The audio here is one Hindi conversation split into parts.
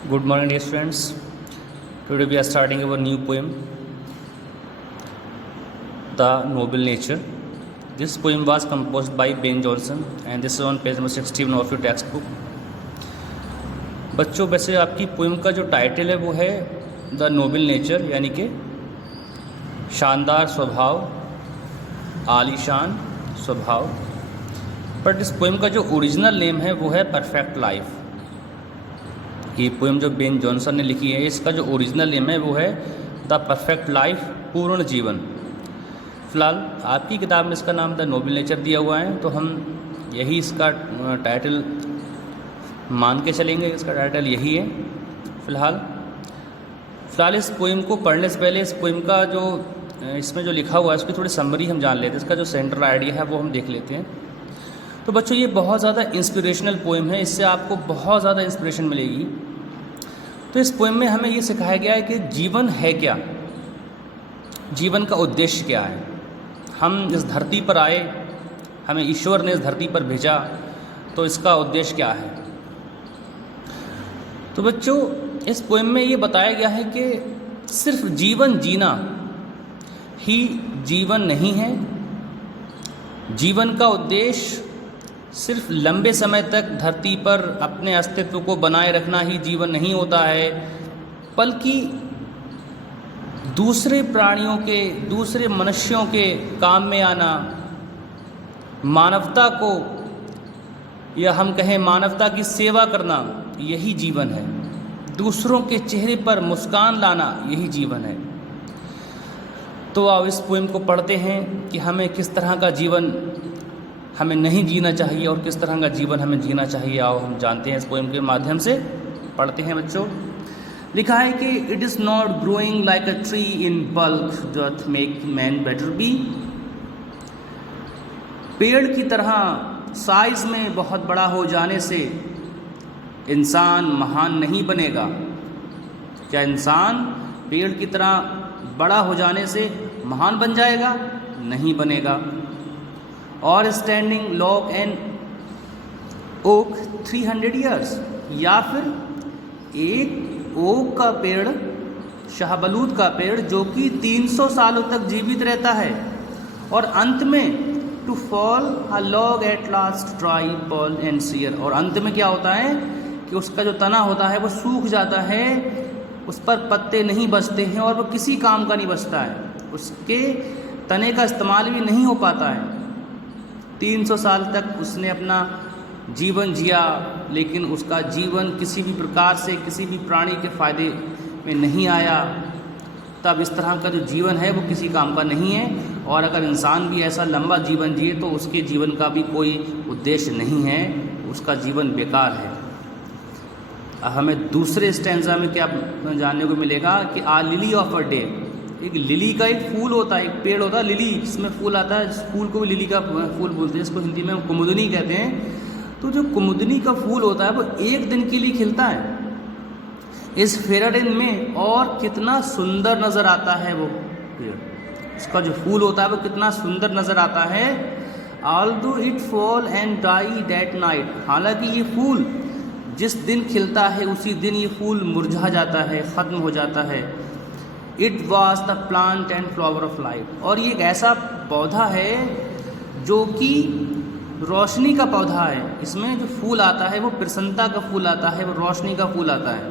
Good morning, dear students. Today we are starting our new poem, The Noble Nature. This poem was composed by Ben Jonson and this is on page number 61 of your textbook. बच्चों, वैसे आपकी पोएम का जो टाइटल है वो है द नोबल नेचर, यानी कि शानदार स्वभाव, आलीशान स्वभाव। बट इस पोएम का जो ओरिजिनल नेम है वो है परफेक्ट लाइफ। ये पोएम जो बेन जॉनसन ने लिखी है, इसका जो ओरिजिनल नेम है वो है द परफेक्ट लाइफ, पूर्ण जीवन। फ़िलहाल आपकी किताब में इसका नाम द नोबल नेचर दिया हुआ है, तो हम यही इसका टाइटल मान के चलेंगे। इसका टाइटल यही है फ़िलहाल इस पोएम को पढ़ने से पहले इस पोएम का जो इसमें जो लिखा हुआ है उसकी थोड़ी समरी हम जान लेते हैं। इसका जो सेंट्रल आइडिया है वो हम देख लेते हैं। तो बच्चों, ये बहुत ज़्यादा इंस्पिरेशनल पोएम है, इससे आपको बहुत ज़्यादा इंस्पिरेशन मिलेगी। तो इस पोएम में हमें ये सिखाया गया है कि जीवन है क्या, जीवन का उद्देश्य क्या है। हम इस धरती पर आए, हमें ईश्वर ने इस धरती पर भेजा, तो इसका उद्देश्य क्या है। तो बच्चों, इस पोएम में ये बताया गया है कि सिर्फ जीवन जीना ही जीवन नहीं है। जीवन का उद्देश्य सिर्फ लंबे समय तक धरती पर अपने अस्तित्व को बनाए रखना ही जीवन नहीं होता है, बल्कि दूसरे प्राणियों के, दूसरे मनुष्यों के काम में आना, मानवता को, या हम कहें मानवता की सेवा करना, यही जीवन है। दूसरों के चेहरे पर मुस्कान लाना, यही जीवन है। तो आओ इस पोएम को पढ़ते हैं कि हमें किस तरह का जीवन हमें नहीं जीना चाहिए और किस तरह का जीवन हमें जीना चाहिए। आओ हम जानते हैं, इस पोएम के माध्यम से पढ़ते हैं। बच्चों, लिखा है कि it is not growing like a tree in bulk doth make man better be. पेड़ की तरह साइज में बहुत बड़ा हो जाने से इंसान महान नहीं बनेगा। क्या इंसान पेड़ की तरह बड़ा हो जाने से महान बन जाएगा? नहीं बनेगा। और standing long and oak 300 years, या फिर एक ओक का पेड़, शाहबलूत का पेड़ जो कि 300 सालों तक जीवित रहता है, और अंत में to fall a log at last dry bald and sere. और अंत में क्या होता है कि उसका जो तना होता है वो सूख जाता है, उस पर पत्ते नहीं बचते हैं और वो किसी काम का नहीं बचता है, उसके तने का इस्तेमाल भी नहीं हो पाता है। 300 साल तक उसने अपना जीवन जिया, लेकिन उसका जीवन किसी भी प्रकार से किसी भी प्राणी के फ़ायदे में नहीं आया। तब इस तरह का जो जीवन है वो किसी काम का नहीं है। और अगर इंसान भी ऐसा लंबा जीवन जिए तो उसके जीवन का भी कोई उद्देश्य नहीं है, उसका जीवन बेकार है। हमें दूसरे स्टैंजा में क्या जानने को मिलेगा कि आ लिली ऑफ अ डे, एक लिली का एक फूल होता है, एक पेड़ होता है लिली, जिसमें फूल आता है, इस फूल को भी लिली का फूल बोलते हैं, इसको हिंदी में हम कुमुदनी कहते हैं। तो जो कुमुदनी का फूल होता है वो एक दिन के लिए खिलता है इस फेराडेन में, और कितना सुंदर नज़र आता है वो पेड़। इसका जो फूल होता है वो कितना सुंदर नज़र आता है। Although it fall and die that night, हालांकि ये फूल जिस दिन खिलता है उसी दिन ये फूल मुरझा जाता है, ख़त्म हो जाता है। It was the plant and flower of life, और ये एक ऐसा पौधा है जो कि रोशनी का पौधा है। इसमें जो फूल आता है वो प्रसन्नता का फूल आता है, वो रोशनी का फूल आता है।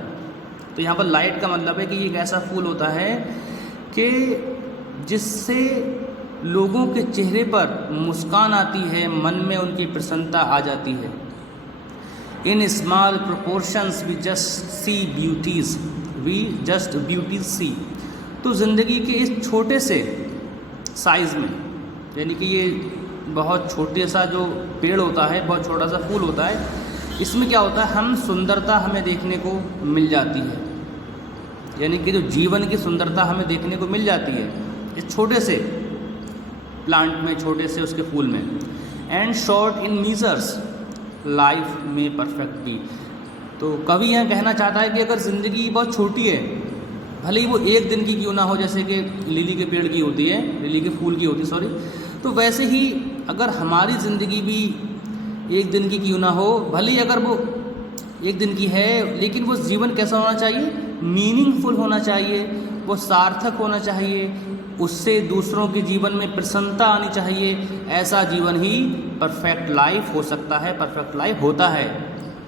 तो यहाँ पर लाइट का मतलब है कि ये एक ऐसा फूल होता है कि जिससे लोगों के चेहरे पर मुस्कान आती है, मन में उनकी प्रसन्नता आ जाती है। In small proportions we just beauties see. तो ज़िंदगी के इस छोटे से साइज़ में, यानी कि ये बहुत छोटे सा जो पेड़ होता है, बहुत छोटा सा फूल होता है, इसमें क्या होता है, हम सुंदरता हमें देखने को मिल जाती है। यानी कि जो जीवन की सुंदरता हमें देखने को मिल जाती है इस छोटे से प्लांट में, छोटे से उसके फूल में। And short in measures life में परफेक्ट बी। तो कवि यहाँ कहना चाहता है कि अगर ज़िंदगी बहुत छोटी है, भले ही वो एक दिन की क्यों ना हो, जैसे कि लिली के पेड़ की होती है, लिली के फूल की होती है, सॉरी, तो वैसे ही अगर हमारी ज़िंदगी भी एक दिन की क्यों ना हो, भले ही अगर वो एक दिन की है, लेकिन वो जीवन कैसा होना चाहिए? मीनिंगफुल होना चाहिए, वो सार्थक होना चाहिए, उससे दूसरों के जीवन में प्रसन्नता आनी चाहिए। ऐसा जीवन ही परफेक्ट लाइफ हो सकता है, परफेक्ट लाइफ होता है।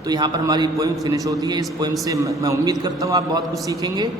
तो यहाँ पर हमारी पोइम फिनिश होती है। इस पोइम से मैं उम्मीद करता हूँ आप बहुत कुछ सीखेंगे।